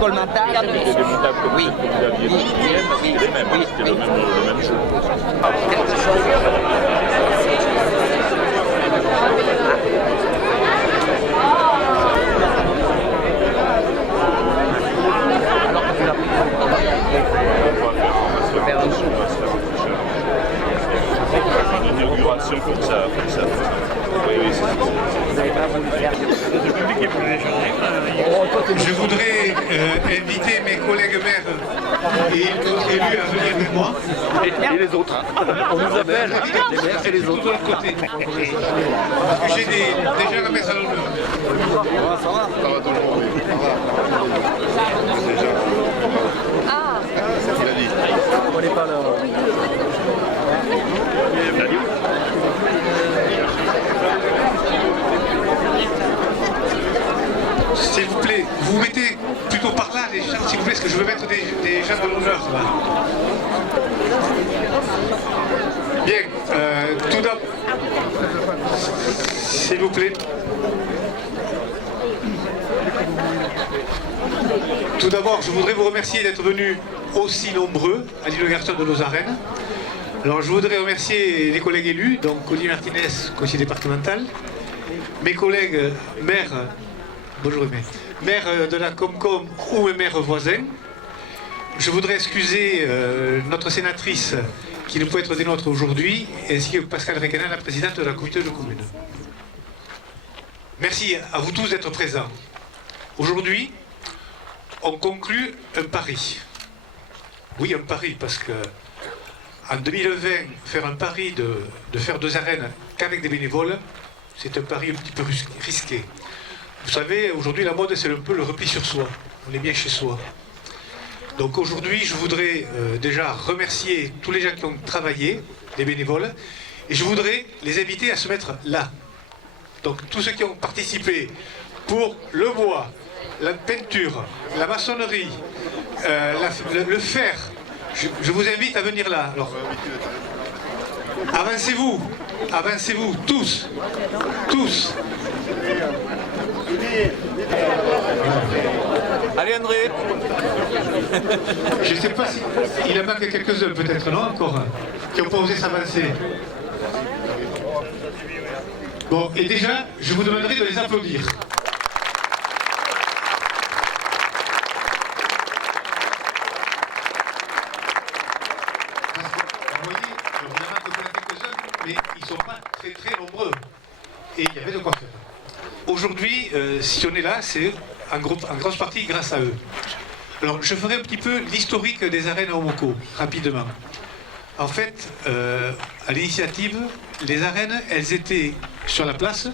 l'école mentale. Et les montables comme Oui. ceux que vous aviez dit hier, c'était les mêmes, Oui, c'était oui. le même jeu. Alors que tu l'as pris. On va faire une inauguration comme ça. Oui, oui, c'est ça. Vous n'avez pas voulu faire. Je voudrais inviter mes collègues maires et élus à venir avec moi. Et les autres. On nous appelle, les maires et les Tout autres. de l'autre côté. Parce que j'ai déjà la messe à l'honneur. Ça va tout le monde. Il a dit. On n'est pas là. S'il vous plaît, vous mettez plutôt par là les gens, s'il vous plaît, parce que je veux mettre des gens à l'honneur. Là. Bien, tout d'abord, s'il vous plaît. Tout d'abord, je voudrais vous remercier d'être venus aussi nombreux à l'inauguration de nos arènes. Alors, je voudrais remercier les collègues élus, donc Olivier Martinez, conseiller départemental, mes collègues maires, bonjour maires de la Comcom ou mes maires voisins. Je voudrais excuser notre sénatrice qui ne peut être des nôtres aujourd'hui, ainsi que Pascal Requena, la présidente de la communauté de communes. Merci à vous tous d'être présents. Aujourd'hui, on conclut un pari. Oui, un pari, parce que en 2020, faire un pari de faire 2 arènes qu'avec des bénévoles, c'est un pari un petit peu risqué. Vous savez, aujourd'hui, la mode, c'est un peu le repli sur soi. On est bien chez soi. Donc aujourd'hui, je voudrais déjà remercier tous les gens qui ont travaillé, les bénévoles, et je voudrais les inviter à se mettre là. Donc tous ceux qui ont participé pour le bois, la peinture, la maçonnerie, le fer, je vous invite à venir là. Alors, avancez-vous, avancez-vous, tous, tous. Allez André. Je ne sais pas si... Il en manque quelques-uns peut-être, non, encore, qui n'ont pas osé s'avancer. Bon, et déjà, je vous demanderai de les applaudir. Parce que, vous voyez, il en manque peut-être quelques-uns, mais ils ne sont pas très très nombreux. Et il y avait de quoi faire. Aujourd'hui, si on est là, c'est en grosse partie grâce à eux. Alors, je ferai un petit peu l'historique des arènes à Omoko, rapidement. En fait, à l'initiative, les arènes, elles étaient sur la place,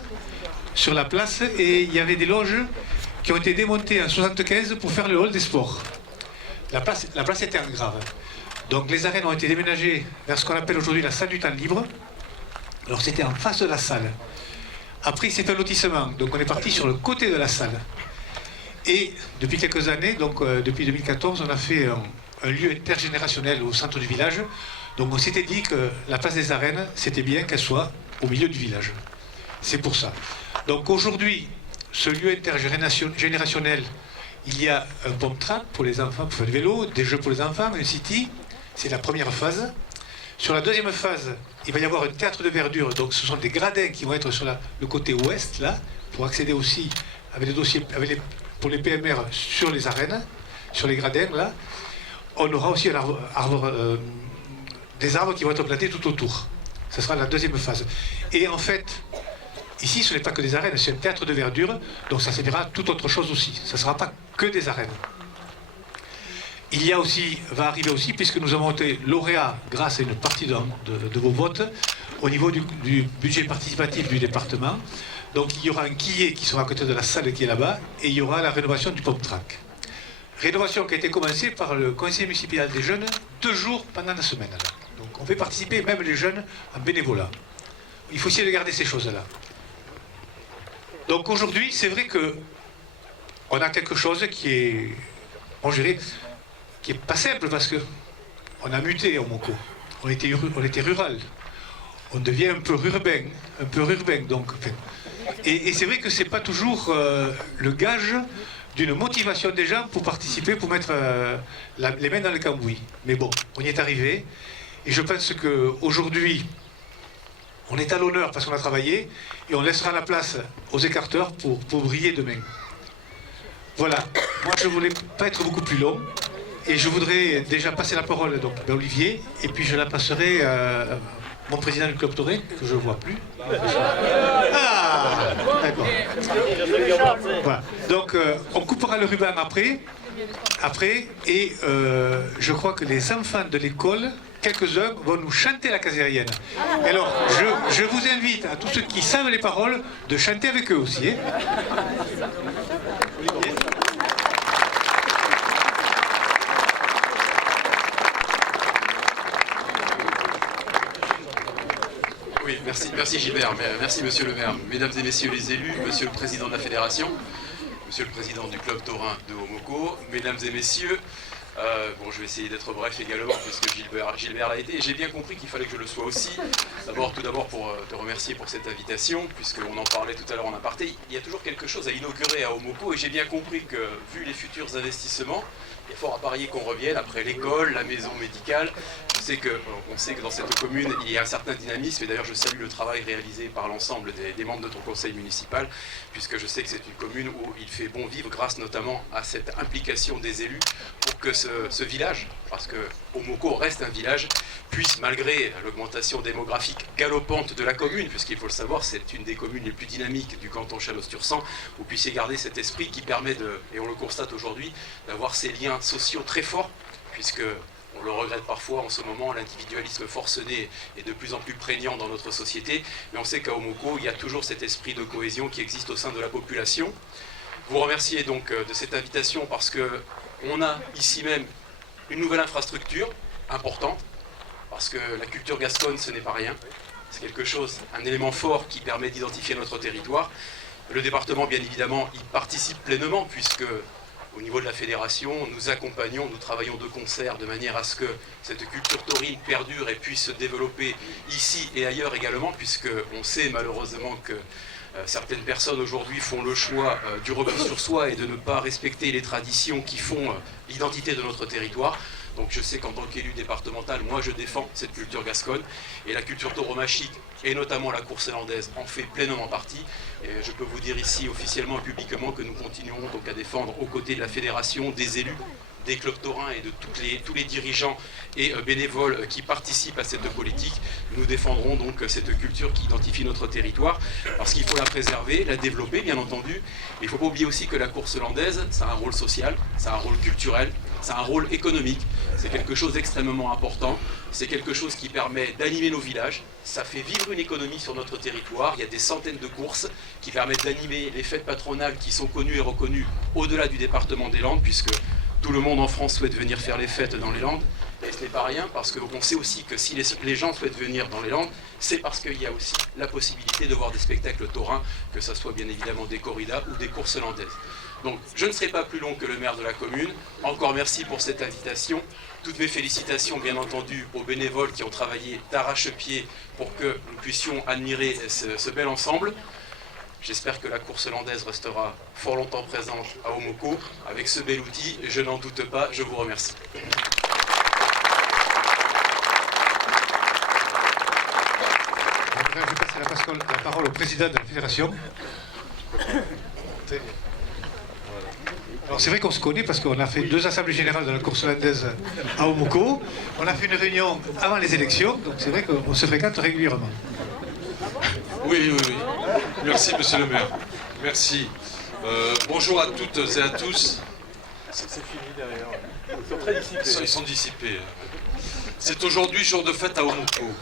et il y avait des loges qui ont été démontées en 1975 pour faire le hall des sports. La place était en grave. Donc les arènes ont été déménagées vers ce qu'on appelle aujourd'hui la salle du temps libre. Alors c'était en face de la salle. Après, c'est un lotissement, donc on est parti sur le côté de la salle. Et depuis quelques années, donc depuis 2014, on a fait un lieu intergénérationnel au centre du village. Donc on s'était dit que la place des arènes, c'était bien qu'elle soit au milieu du village. C'est pour ça. Donc aujourd'hui, ce lieu intergénérationnel, il y a un pont-trap pour les enfants, pour faire du vélo, des jeux pour les enfants, un city, c'est la première phase. Sur la deuxième phase, il va y avoir un théâtre de verdure, donc ce sont des gradins qui vont être sur le côté ouest, là, pour accéder aussi avec des dossiers, pour les PMR sur les arènes, sur les gradins, là. On aura aussi des arbres qui vont être plantés tout autour. Ce sera la deuxième phase. Et en fait, ici, ce n'est pas que des arènes, c'est un théâtre de verdure, donc ça servira tout autre chose aussi. Ce ne sera pas que des arènes. Il y a aussi, va arriver aussi, puisque nous avons été lauréats grâce à une partie de vos votes, au niveau du budget participatif du département. Donc il y aura un quillet qui sera à côté de la salle qui est là-bas, et il y aura la rénovation du pop-track. Rénovation qui a été commencée par le conseil municipal des jeunes 2 jours pendant la semaine. Donc on fait participer même les jeunes en bénévolat. Il faut essayer de garder ces choses-là. Donc aujourd'hui, c'est vrai que on a quelque chose qui est, bon, je dirais, qui est pas simple parce que on a muté au Omoko. On était rural. On devient un peu urbain, donc. Et c'est vrai que c'est pas toujours le gage d'une motivation des gens pour participer, pour mettre les mains dans le cambouis. Mais bon, on y est arrivé. Et je pense qu'aujourd'hui, on est à l'honneur parce qu'on a travaillé et on laissera la place aux écarteurs pour briller demain. Voilà. Moi, je ne voulais pas être beaucoup plus long. Et je voudrais déjà passer la parole donc, à Olivier. Et puis je la passerai à mon président du club Toré, que je ne vois plus. Ah, d'accord. Voilà. Donc, on coupera le ruban après et je crois que les enfants de l'école, quelques-uns, vont nous chanter la casérienne. Alors, je vous invite à tous ceux qui savent les paroles de chanter avec eux aussi. Hein. Oui, merci Gilbert, merci monsieur le maire, mesdames et messieurs les élus, monsieur le président de la fédération, monsieur le président du club taurin de Haut-Maucourt, mesdames et messieurs, bon, je vais essayer d'être bref également puisque Gilbert l'a été et j'ai bien compris qu'il fallait que je le sois aussi. Tout d'abord pour te remercier pour cette invitation puisqu'on en parlait tout à l'heure en aparté, il y a toujours quelque chose à inaugurer à Haut-Maucourt et j'ai bien compris que vu les futurs investissements, il est fort à parier qu'on revienne après l'école, la maison médicale. On sait que dans cette commune, il y a un certain dynamisme, et d'ailleurs je salue le travail réalisé par l'ensemble des membres de ton conseil municipal, puisque je sais que c'est une commune où il fait bon vivre grâce notamment à cette implication des élus pour que ce village, parce que Haut-Maucourt reste un village, puisse, malgré l'augmentation démographique galopante de la commune, puisqu'il faut le savoir, c'est une des communes les plus dynamiques du canton Chalosse-Tursan, vous puissiez garder cet esprit qui permet et on le constate aujourd'hui, d'avoir ces liens sociaux très forts, puisque on le regrette parfois en ce moment, l'individualisme forcené est de plus en plus prégnant dans notre société, mais on sait qu'à Haut-Maucourt, il y a toujours cet esprit de cohésion qui existe au sein de la population. Vous remercier donc de cette invitation parce qu'on a ici même une nouvelle infrastructure importante, parce que la culture gasconne, ce n'est pas rien. C'est quelque chose, un élément fort qui permet d'identifier notre territoire. Le département, bien évidemment, y participe pleinement, puisque au niveau de la fédération, nous accompagnons, nous travaillons de concert de manière à ce que cette culture taurine perdure et puisse se développer ici et ailleurs également, puisqu'on sait malheureusement que certaines personnes aujourd'hui font le choix du repli sur soi et de ne pas respecter les traditions qui font l'identité de notre territoire. Donc je sais qu'en tant qu'élu départemental, moi je défends cette culture gasconne et la culture tauromachique et notamment la course landaise en fait pleinement partie. Et je peux vous dire ici officiellement et publiquement que nous continuerons donc à défendre aux côtés de la fédération, des élus, des clubs taurins et de tous les dirigeants et bénévoles qui participent à cette politique. Nous défendrons donc cette culture qui identifie notre territoire parce qu'il faut la préserver, la développer bien entendu. Mais il ne faut pas oublier aussi que la course landaise, ça a un rôle social, ça a un rôle culturel, ça a un rôle économique. C'est quelque chose d'extrêmement important. C'est quelque chose qui permet d'animer nos villages. Ça fait vivre une économie sur notre territoire. Il y a des centaines de courses qui permettent d'animer les fêtes patronales qui sont connues et reconnues au-delà du département des Landes, puisque tout le monde en France souhaite venir faire les fêtes dans les Landes. Et ce n'est pas rien, parce qu'on sait aussi que si les gens souhaitent venir dans les Landes, c'est parce qu'il y a aussi la possibilité de voir des spectacles taurins, que ce soit bien évidemment des corridas ou des courses landaises. Donc je ne serai pas plus long que le maire de la commune. Encore merci pour cette invitation. Toutes mes félicitations bien entendu aux bénévoles qui ont travaillé d'arrache-pied pour que nous puissions admirer ce bel ensemble. J'espère que la course landaise restera fort longtemps présente à Haut-Maucourt avec ce bel outil. Je n'en doute pas, je vous remercie. Je vais passer la parole au président de la fédération. Alors c'est vrai qu'on se connaît parce qu'on a fait 2 assemblées générales de la course landaise à Haut-Maucourt. On a fait une réunion avant les élections, donc c'est vrai qu'on se fréquente régulièrement. Oui. Merci, monsieur le maire. Merci. Bonjour à toutes et à tous. C'est fini derrière. Ils sont très dissipés. Ils sont dissipés. C'est aujourd'hui jour de fête à Haut-Maucourt.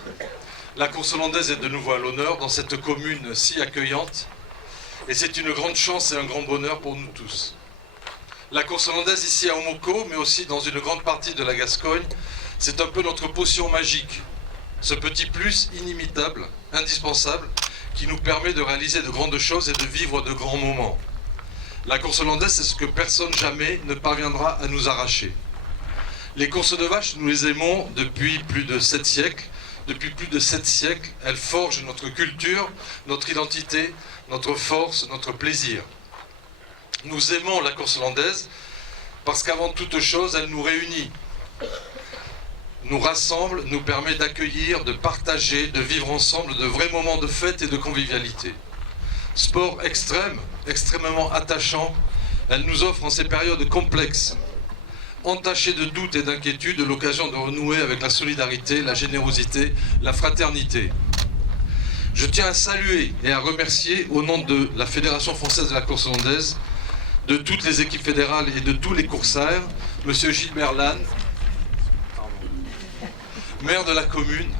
La course landaise est de nouveau à l'honneur dans cette commune si accueillante. Et c'est une grande chance et un grand bonheur pour nous tous. La course landaise ici à Haut-Maucourt, mais aussi dans une grande partie de la Gascogne, c'est un peu notre potion magique. Ce petit plus inimitable, indispensable, qui nous permet de réaliser de grandes choses et de vivre de grands moments. La course landaise, c'est ce que personne jamais ne parviendra à nous arracher. Les courses de vaches, nous les aimons depuis plus de 7 siècles. Depuis plus de 7 siècles, elles forgent notre culture, notre identité, notre force, notre plaisir. Nous aimons la course hollandaise parce qu'avant toute chose, elle nous réunit, nous rassemble, nous permet d'accueillir, de partager, de vivre ensemble de vrais moments de fête et de convivialité. Sport extrême, extrêmement attachant, elle nous offre en ces périodes complexes, entachées de doutes et d'inquiétudes, l'occasion de renouer avec la solidarité, la générosité, la fraternité. Je tiens à saluer et à remercier, au nom de la Fédération française de la course hollandaise, de toutes les équipes fédérales et de tous les coursaires, M. Gilbert Lannes, maire de la commune,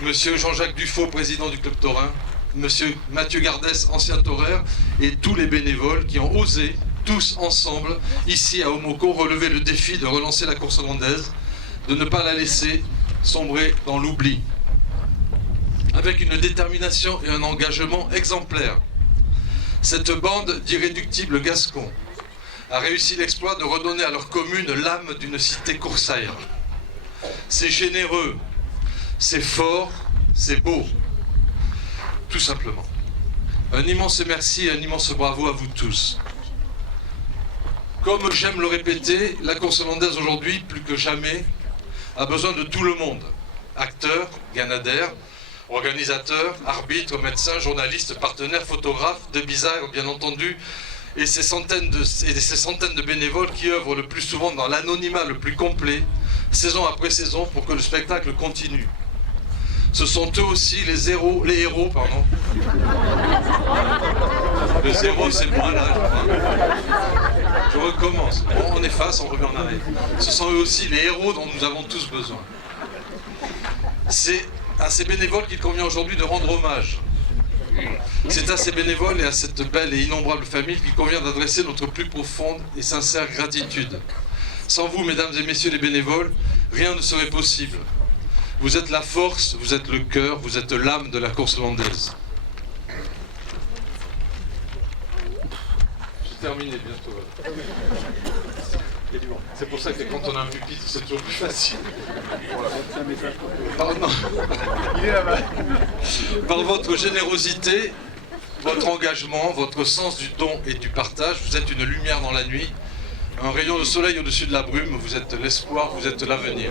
M. Jean-Jacques Dufaux, président du club taurin, M. Mathieu Gardès, ancien taureur, et tous les bénévoles qui ont osé, tous ensemble, ici à Omoko, relever le défi de relancer la course hollandaise, de ne pas la laisser sombrer dans l'oubli. Avec une détermination et un engagement exemplaires, cette bande d'irréductibles gascons a réussi l'exploit de redonner à leur commune l'âme d'une cité coursaire. C'est généreux, c'est fort, c'est beau, tout simplement. Un immense merci et un immense bravo à vous tous. Comme j'aime le répéter, la course hollandaise aujourd'hui, plus que jamais, a besoin de tout le monde. Acteurs, ganadères, organisateurs, arbitres, médecins, journalistes, partenaires, photographes, de bizarres bien entendu, et ces centaines de bénévoles qui œuvrent le plus souvent dans l'anonymat le plus complet, saison après saison, pour que le spectacle continue. Ce sont eux aussi les héros. Les zéro, c'est le moins là, je crois. Je recommence. Bon, on efface, on revient en arrière. Ce sont eux aussi les héros dont nous avons tous besoin. C'est à ces bénévoles qu'il convient aujourd'hui de rendre hommage. C'est à ces bénévoles et à cette belle et innombrable famille qu'il convient d'adresser notre plus profonde et sincère gratitude. Sans vous, mesdames et messieurs les bénévoles, rien ne serait possible. Vous êtes la force, vous êtes le cœur, vous êtes l'âme de la course hollandaise. C'est terminé bientôt. C'est pour ça que quand on a un pupitre, c'est toujours plus facile. Par votre générosité, votre engagement, votre sens du don et du partage, vous êtes une lumière dans la nuit, un rayon de soleil au-dessus de la brume, vous êtes l'espoir, vous êtes l'avenir.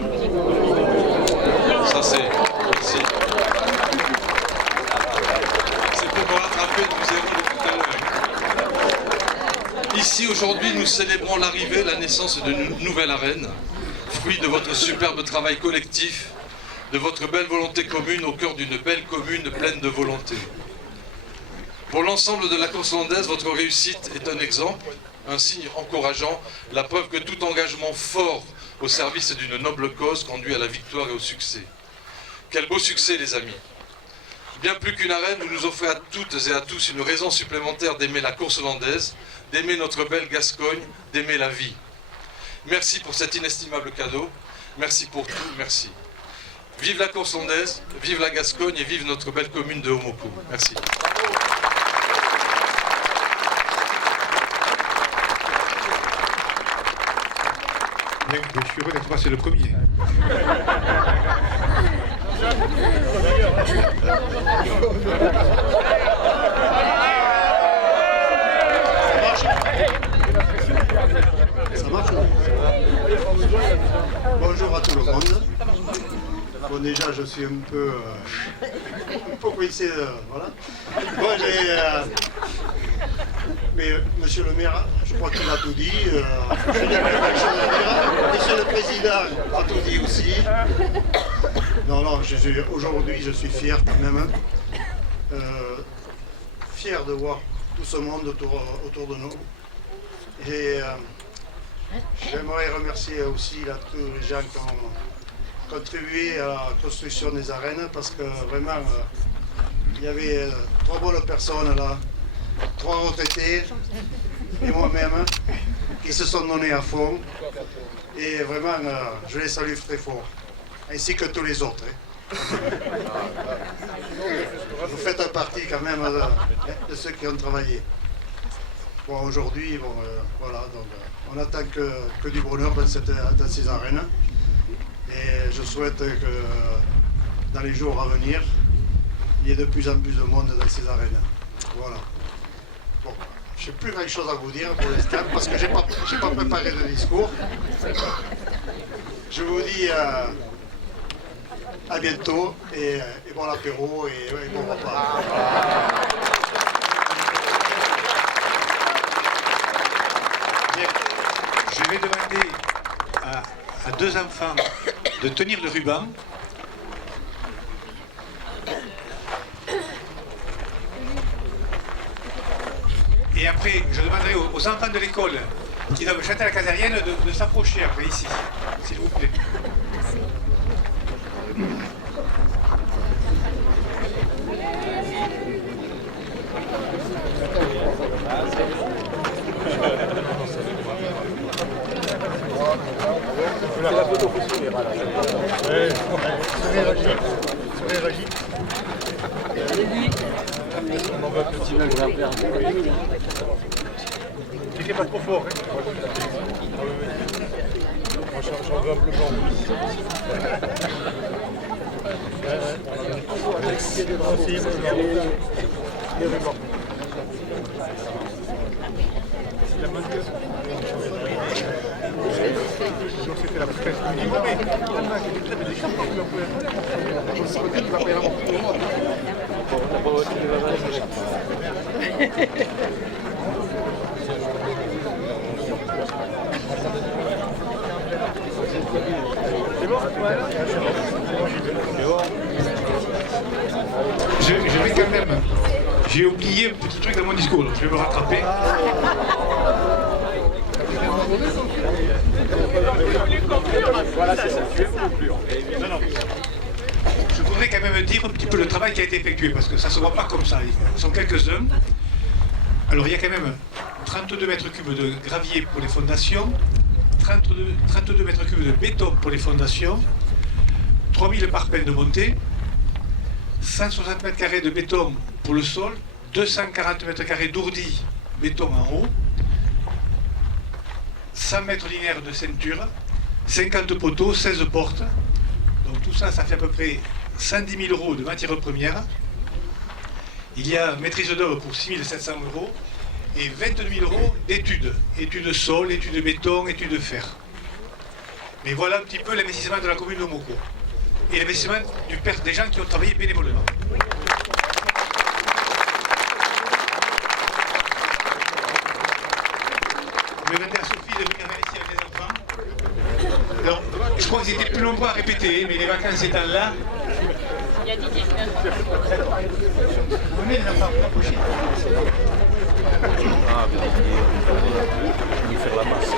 Ça c'est... Merci. C'est pour me rattraper de vous héros de tout à l'heure. Ici, aujourd'hui, nous célébrons l'arrivée, la naissance d'une nouvelle arène, fruit de votre superbe travail collectif, de votre belle volonté commune au cœur d'une belle commune pleine de volonté. Pour l'ensemble de la course hollandaise, votre réussite est un exemple, un signe encourageant, la preuve que tout engagement fort au service d'une noble cause conduit à la victoire et au succès. Quel beau succès, les amis! Bien plus qu'une arène, vous nous offrez à toutes et à tous une raison supplémentaire d'aimer la course hollandaise, d'aimer notre belle Gascogne, d'aimer la vie. Merci pour cet inestimable cadeau, merci pour tout, merci. Vive la course hollandaise, vive la Gascogne et vive notre belle commune de Omoko. Merci. Je suis heureux d'être passé le premier. Ça marche? Bonjour à tout le monde. Bon, déjà, je suis un peu coincé, voilà. Bon, mais monsieur le maire, je crois qu'il a tout dit. Je n'ai pas quelque chose à dire. Monsieur le président a tout dit aussi. Non, aujourd'hui, je suis fier quand même. Fier de voir tout ce monde autour de nous. Et j'aimerais remercier aussi là, tous les gens qui ont contribué à la construction des arènes parce que vraiment, il y avait 3 bonnes personnes là, 3 retraités et moi-même qui se sont donnés à fond. Et vraiment, je les salue très fort, ainsi que tous les autres. Vous faites partie quand même de ceux qui ont travaillé. Bon, aujourd'hui, voilà, donc, on attend que du bonheur dans ces arènes. Et je souhaite que dans les jours à venir, il y ait de plus en plus de monde dans ces arènes. Voilà. Bon, je n'ai plus grand-chose à vous dire pour l'instant parce que je n'ai pas préparé de discours. Je vous dis à bientôt et bon apéro et bon repas. Bien. Je vais demander à deux enfants de tenir le ruban. Et après, je demanderai aux enfants de l'école qui doivent chanter la casérienne de s'approcher après ici, s'il vous plaît. N'étais pas trop fort. Hein. Moi, j'en veux un peu blanc. La bonne queue. Donc c'était la presse. Je vais quand même. J'ai oublié un petit truc dans mon discours, donc je vais me rattraper. Voilà, c'est ça. Tu es conclure. Non, non. Je voudrais quand même dire un petit peu le travail qui a été effectué, parce que ça ne se voit pas comme ça. Ils sont quelques-uns. Alors il y a quand même 32 mètres cubes de gravier pour les fondations, 32 mètres cubes de béton pour les fondations, 3000 parpaings de montée, 160 mètres carrés de béton pour le sol, 240 mètres carrés d'ourdi béton en haut, 100 mètres linéaires de ceinture, 50 poteaux, 16 portes. Donc tout ça, ça fait à peu près 110 000 euros de matières premières. Il y a maîtrise d'œuvre pour 6 700 euros et 22 000 euros d'études. Études sol, études béton, études fer. Mais voilà un petit peu l'investissement de la commune de Moko. Et l'investissement des gens qui ont travaillé bénévolement. Je vais demander à Sophie de venir ici avec les enfants. Alors, je crois qu'ils étaient plus nombreux à répéter, mais les vacances étant là. Il y a Didier. Venez les enfants, approchez. Ah, il faire la masse.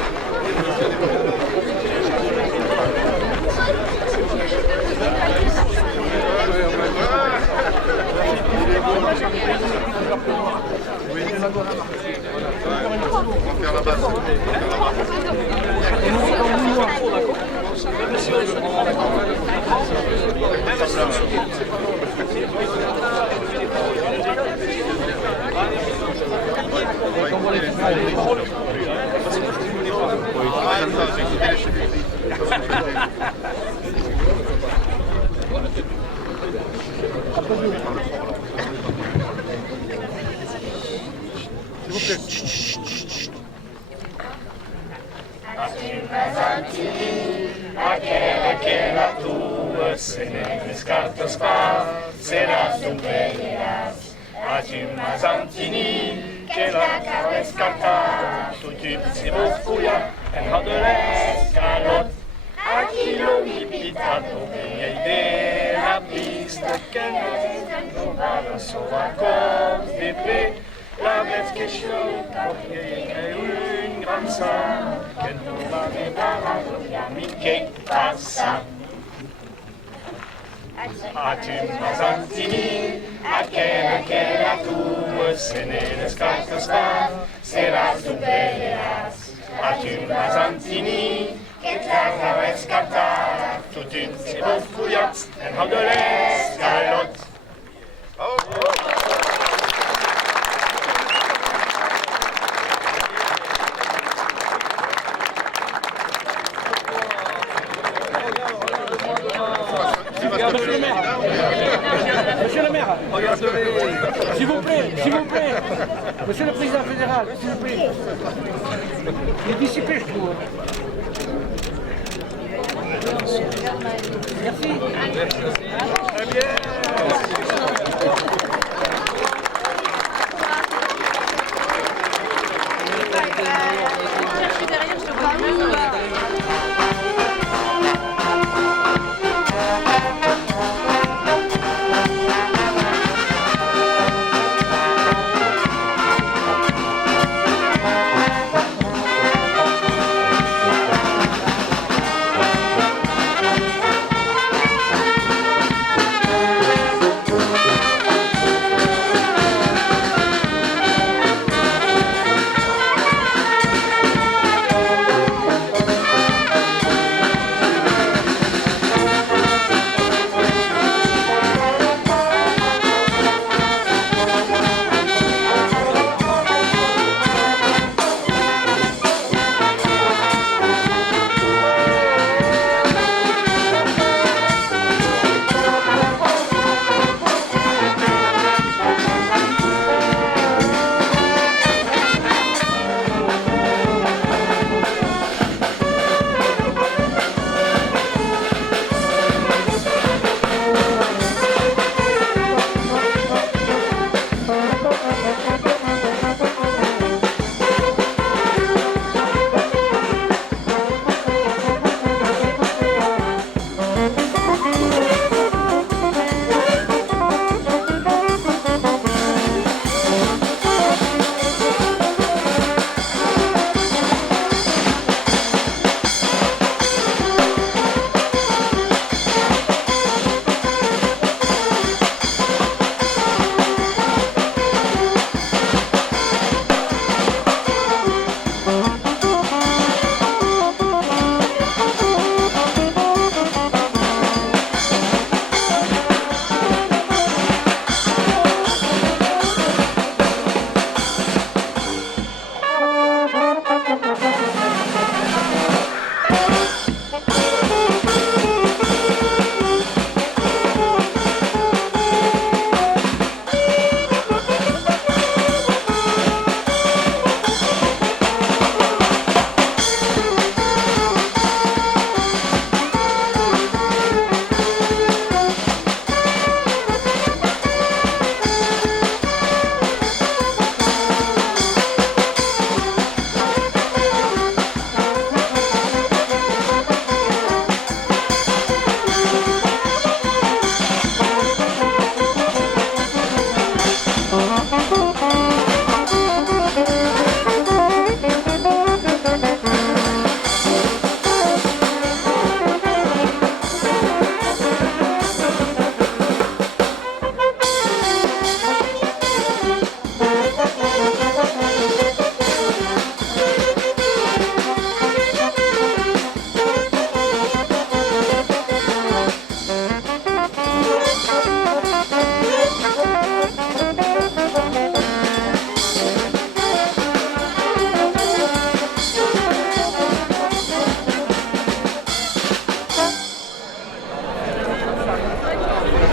Monsieur le maire, s'il vous plaît, s'il vous plaît. Monsieur le Président fédéral, s'il vous plaît. Il est dissipé, je trouve. Merci. Très bien. Je suis derrière, je te vois.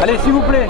Allez, s'il vous plaît.